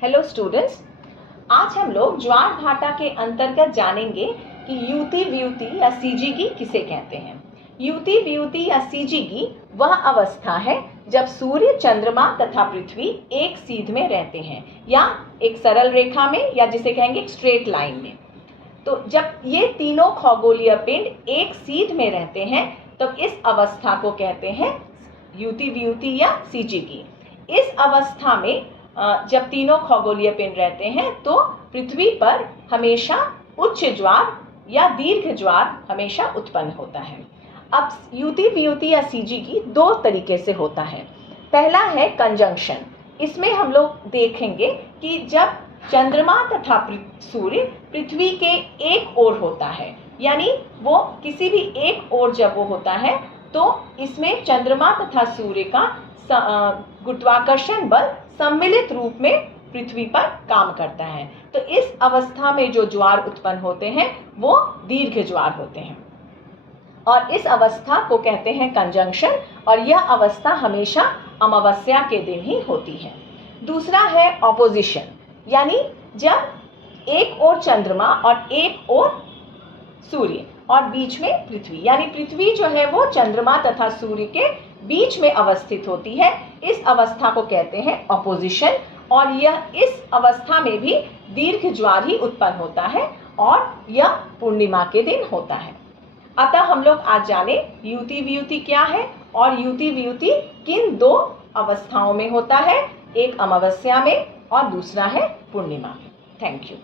Hello students, आज हम लोग ज्वार भाटा के अंतर्गत जानेंगे कि युति वियुति या सीजीगी किसे कहते हैं। युति वियुति या सीजीगी वह अवस्था है जब सूर्य, चंद्रमा तथा पृथ्वी एक सीध में रहते हैं या एक सरल रेखा में या जिसे कहेंगे एक स्ट्रेट लाइन में। तो जब ये तीनों खगोलीय पिंड एक सीध में रहते हैं तब इस अवस्था को कहते हैं युति वियुति या सीजीगी। इस अवस्था में जब तीनों खगोलीय पिंड रहते हैं तो पृथ्वी पर हमेशा उच्च ज्वार या दीर्घ ज्वार हमेशा उत्पन्न होता है। अब युति वियुति या सीजीगी दो तरीके से होता है। पहला है कंजंक्शन। इसमें हम लोग देखेंगे कि जब चंद्रमा तथा सूर्य पृथ्वी के एक ओर होता है, यानी वो किसी भी एक ओर जब वो होता है तो इसमें चंद्रमा तथा सूर्य का गुरुत्वाकर्षण बल सम्मिलित रूप में पृथ्वी पर काम करता है। तो इस अवस्था में जो ज्वार उत्पन्न होते हैं वो दीर्घ ज्वार होते हैं और इस अवस्था को कहते हैं कंजंक्शन, और यह अवस्था हमेशा अमावस्या के दिन ही होती है। दूसरा है ऑपोजिशन, यानी जब एक ओर चंद्रमा और एक ओर सूर्य और बीच में पृथ्वी, यानी पृथ्वी जो है वो चंद्रमा तथा सूर्य के बीच में अवस्थित होती है। इस अवस्था को कहते हैं ऑपोजिशन, और यह इस अवस्था में भी दीर्घ ज्वार ही उत्पन्न होता है और यह पूर्णिमा के दिन होता है। अतः हम लोग आज जाने युति वियुति क्या है और युति वियुति किन दो अवस्थाओं में होता है, एक अमावस्या में और दूसरा है पूर्णिमा में। Thank you.